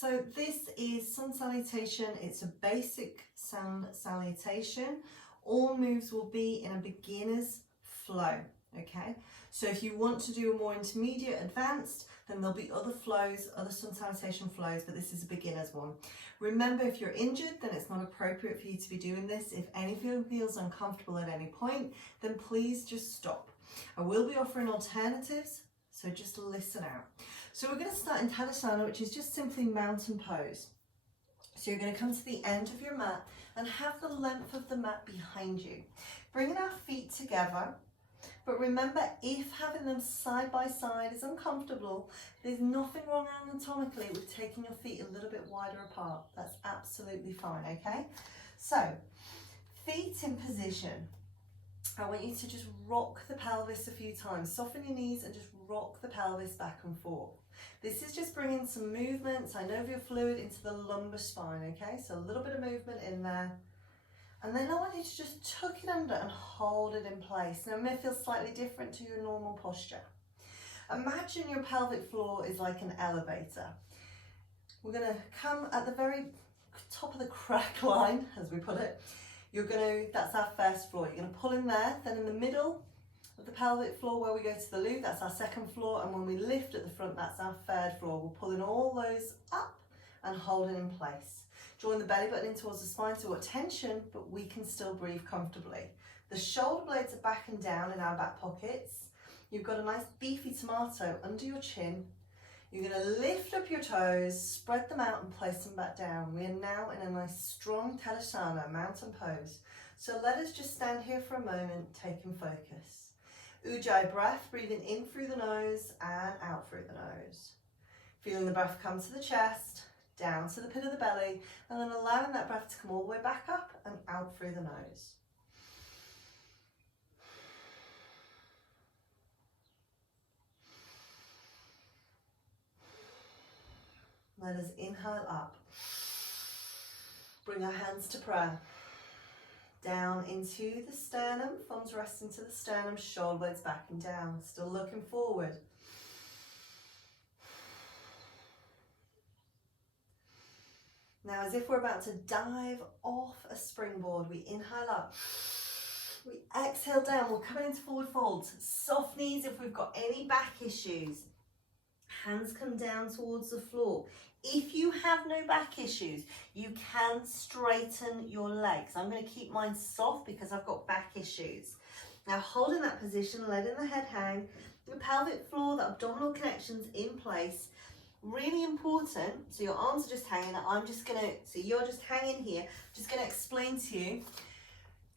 so this is Sun Salutation. It's a basic sun salutation. All moves will be in a beginner's flow, okay? So if you want to do a more intermediate, advanced, then there'll be other flows, other Sun Salutation flows, but this is a beginner's one. Remember, if you're injured, then it's not appropriate for you to be doing this. If anything feels uncomfortable at any point, then please just stop. I will be offering alternatives, so just listen out. So we're going to start in Tadasana, which is just simply mountain pose. So you're going to come to the end of your mat and have the length of the mat behind you. Bringing our feet together, but remember, if having them side by side is uncomfortable, there's nothing wrong anatomically with taking your feet a little bit wider apart. That's absolutely fine, okay? So, feet in position. I want you to just rock the pelvis a few times. Soften your knees and just rock the pelvis back and forth. This is just bringing some movement, synovial fluid into the lumbar spine, okay? So a little bit of movement in there. And then I want you to just tuck it under and hold it in place. Now it may feel slightly different to your normal posture. Imagine your pelvic floor is like an elevator. We're going to come at the very top of the crack line, as we put it. That's our first floor. You're going to pull in there, then in the middle of the pelvic floor where we go to the loo, that's our second floor, and when we lift at the front, that's our third floor. We're pulling all those up and holding in place. Drawing the belly button in towards the spine to what tension, but we can still breathe comfortably. The shoulder blades are back and down in our back pockets. You've got a nice beefy tomato under your chin. You're going to lift up your toes, spread them out and place them back down. We are now in a nice strong Tadasana, mountain pose. So let us just stand here for a moment, taking focus. Ujjayi breath, breathing in through the nose and out through the nose. Feeling the breath come to the chest, down to the pit of the belly, and then allowing that breath to come all the way back up and out through the nose. Let us inhale up. Bring our hands to prayer. Down into the sternum, thumbs rest into the sternum, shoulder blades back and down. Still looking forward. Now, as if we're about to dive off a springboard, we inhale up. We exhale down. We're coming into forward folds. Soft knees if we've got any back issues. Hands come down towards the floor. If you have no back issues, you can straighten your legs. I'm going to keep mine soft because I've got back issues. Now, holding that position, letting the head hang, the pelvic floor, the abdominal connections in place. Really important. So your arms are just hanging. So you're just hanging here. Just going to explain to you.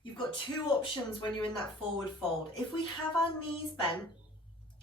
You've got two options when you're in that forward fold. If we have our knees bent,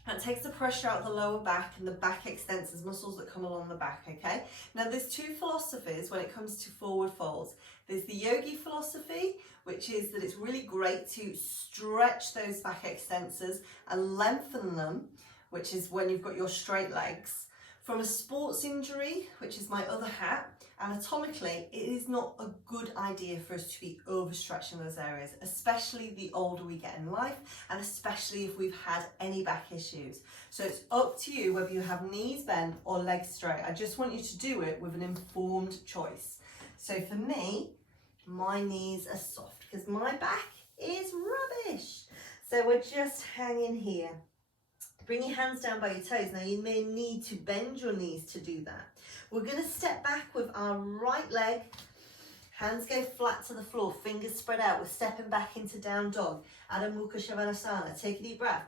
that takes the pressure out of the lower back and the back extensors, muscles that come along the back, okay? Now there's two philosophies when it comes to forward folds. There's the yogi philosophy, which is that it's really great to stretch those back extensors and lengthen them, which is when you've got your straight legs. From a sports injury, which is my other hat, anatomically, it is not a good idea for us to be overstretching those areas, especially the older we get in life, and especially if we've had any back issues. So it's up to you whether you have knees bent or legs straight. I just want you to do it with an informed choice. So for me, my knees are soft because my back is rubbish. So we're just hanging here. Bring your hands down by your toes. Now you may need to bend your knees to do that. We're going to step back with our right leg. Hands go flat to the floor, fingers spread out. We're stepping back into down dog. Adho Mukha Svanasana. Take a deep breath.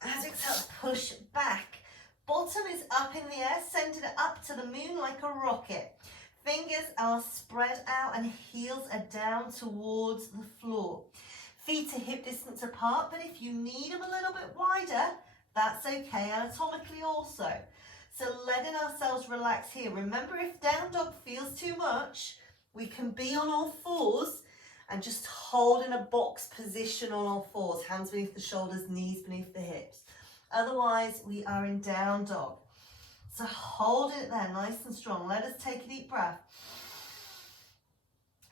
As you exhale, push back. Bottom is up in the air, sending it up to the moon like a rocket. Fingers are spread out and heels are down towards the floor. Feet are hip distance apart, but if you need them a little bit wider, that's okay anatomically also. So letting ourselves relax here. Remember, if down dog feels too much, we can be on all fours and just hold in a box position on all fours. Hands beneath the shoulders, knees beneath the hips. Otherwise, we are in down dog. So hold it there, nice and strong. Let us take a deep breath.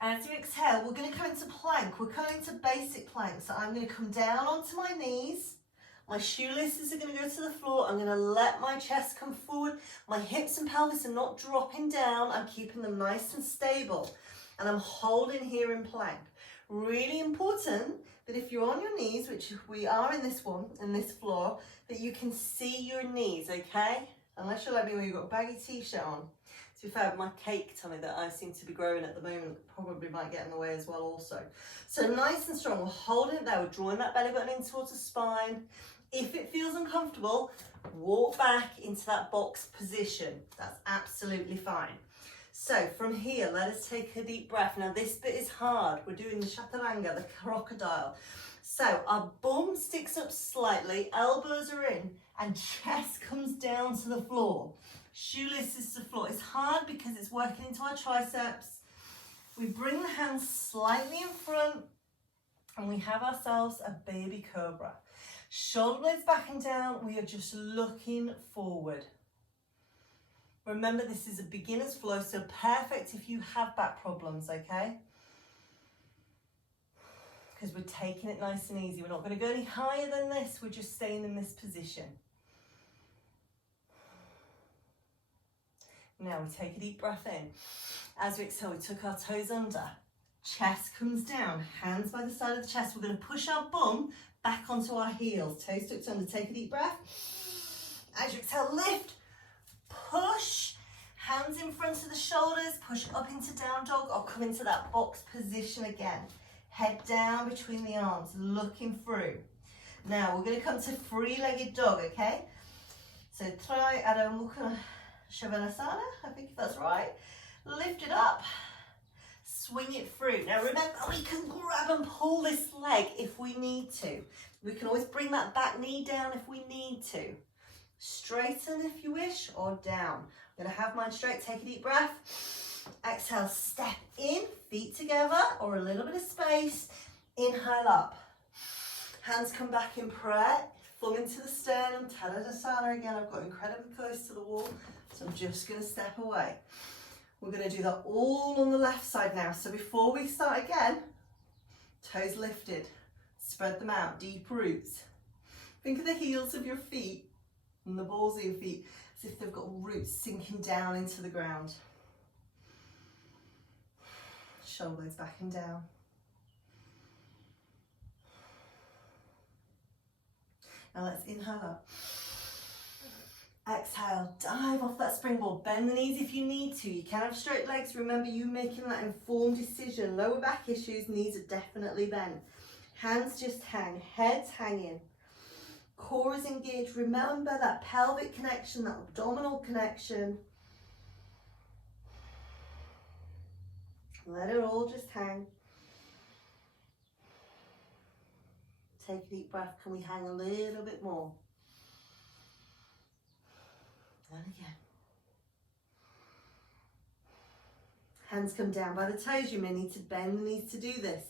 As you exhale, we're going to come into plank. We're coming into basic plank. So I'm going to come down onto my knees. My shoelaces are going to go to the floor. I'm going to let my chest come forward. My hips and pelvis are not dropping down. I'm keeping them nice and stable. And I'm holding here in plank. Really important that if you're on your knees, which we are in this one, in this floor, that you can see your knees, okay? Unless you're like me where you've got a baggy t-shirt on. To be fair, my cake tummy that I seem to be growing at the moment probably might get in the way as well also. So nice and strong, we're holding it there, we're drawing that belly button in towards the spine. If it feels uncomfortable, walk back into that box position. That's absolutely fine. So from here, let us take a deep breath. Now this bit is hard. We're doing the chaturanga, the crocodile. So our bum sticks up slightly, elbows are in, and chest comes down to the floor. Shoelaces to the floor. It's hard because it's working into our triceps. We bring the hands slightly in front, and we have ourselves a baby cobra. Shoulder blades back and down. We are just looking forward. Remember, this is a beginner's flow, so perfect if you have back problems, okay? Because we're taking it nice and easy. We're not going to go any higher than this. We're just staying in this position. Now we take a deep breath in. As we exhale, we tuck our toes under. Chest comes down, hands by the side of the chest. We're going to push our bum back onto our heels. Toes tucked under, take a deep breath. As you exhale, lift, push, hands in front of the shoulders, push up into down dog or come into that box position again. Head down between the arms, looking through. Now we're going to come to three-legged dog, okay? So try Adho Mukha Shavasana, I think that's right. Lift it up, swing it through. Now remember, we can grab and pull this leg if we need to. We can always bring that back knee down if we need to. Straighten if you wish, or down. I'm going to have mine straight, take a deep breath. Exhale, step in, feet together, or a little bit of space. Inhale up. Hands come back in prayer. Thumb into the sternum, Tadasana again. I've got incredibly close to the wall, so I'm just going to step away. We're going to do that all on the left side now. So before we start again, toes lifted, spread them out, deep roots. Think of the heels of your feet and the balls of your feet as if they've got roots sinking down into the ground. Shoulder blades back and down. Now let's inhale up. Exhale, dive off that springboard. Bend the knees if you need to. You can have straight legs. Remember, you making that informed decision. Lower back issues, knees are definitely bent. Hands just hang, head's hanging. Core is engaged. Remember that pelvic connection, that abdominal connection. Let it all just hang. Take a deep breath. Can we hang a little bit more? And again. Hands come down by the toes. You may need to bend the knees to do this.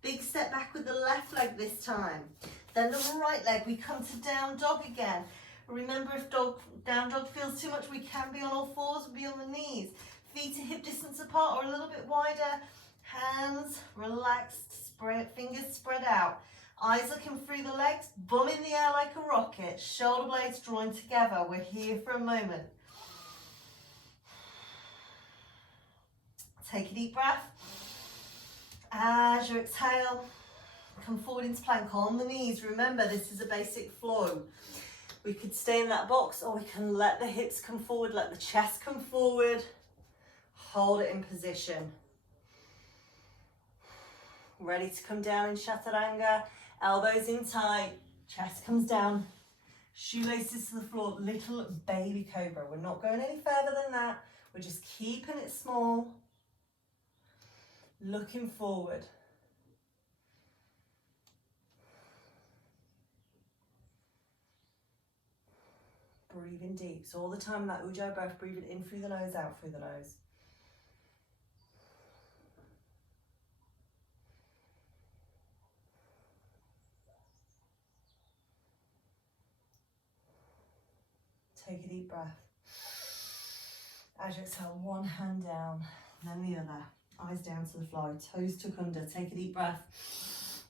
Big step back with the left leg this time. Then the right leg. We come to down dog again. Remember, if down dog feels too much, we can be on all fours and be on the knees. Feet are hip distance apart or a little bit wider. Hands relaxed, fingers spread out. Eyes looking through the legs, bum in the air like a rocket, shoulder blades drawn together. We're here for a moment. Take a deep breath. As you exhale, come forward into plank on the knees. Remember, this is a basic flow. We could stay in that box, or we can let the hips come forward, let the chest come forward. Hold it in position. Ready to come down in chaturanga. Elbows in tight, chest comes down, shoelaces to the floor, little baby cobra. We're not going any further than that. We're just keeping it small, looking forward. Breathing deep. So all the time that Ujjayi breath, breathing in through the nose, out through the nose. Take a deep breath. As you exhale, one hand down, then the other. Eyes down to the floor, toes tuck under. Take a deep breath.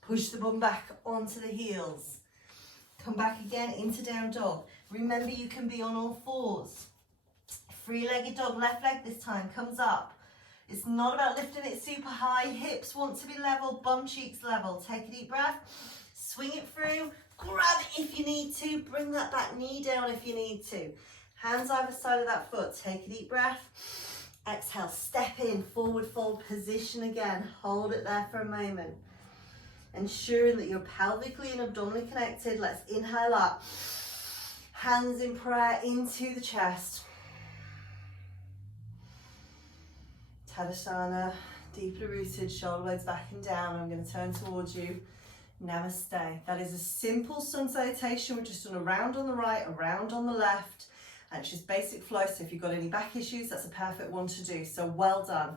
Push the bum back onto the heels. Come back again into down dog. Remember, you can be on all fours. Three-legged dog, left leg this time, comes up. It's not about lifting it super high. Hips want to be level, bum cheeks level. Take a deep breath, swing it through, grab it if you need to, bring that back knee down if you need to. Hands either side of that foot, take a deep breath. Exhale, step in, forward fold position again. Hold it there for a moment. Ensuring that you're pelvically and abdominally connected. Let's inhale up. Hands in prayer into the chest. Tadasana, deeply rooted, shoulder blades back and down. I'm going to turn towards you. Namaste. That is a simple sun salutation. We've just done a round on the right, a round on the left. And it's just basic flow. So if you've got any back issues, that's a perfect one to do. So well done.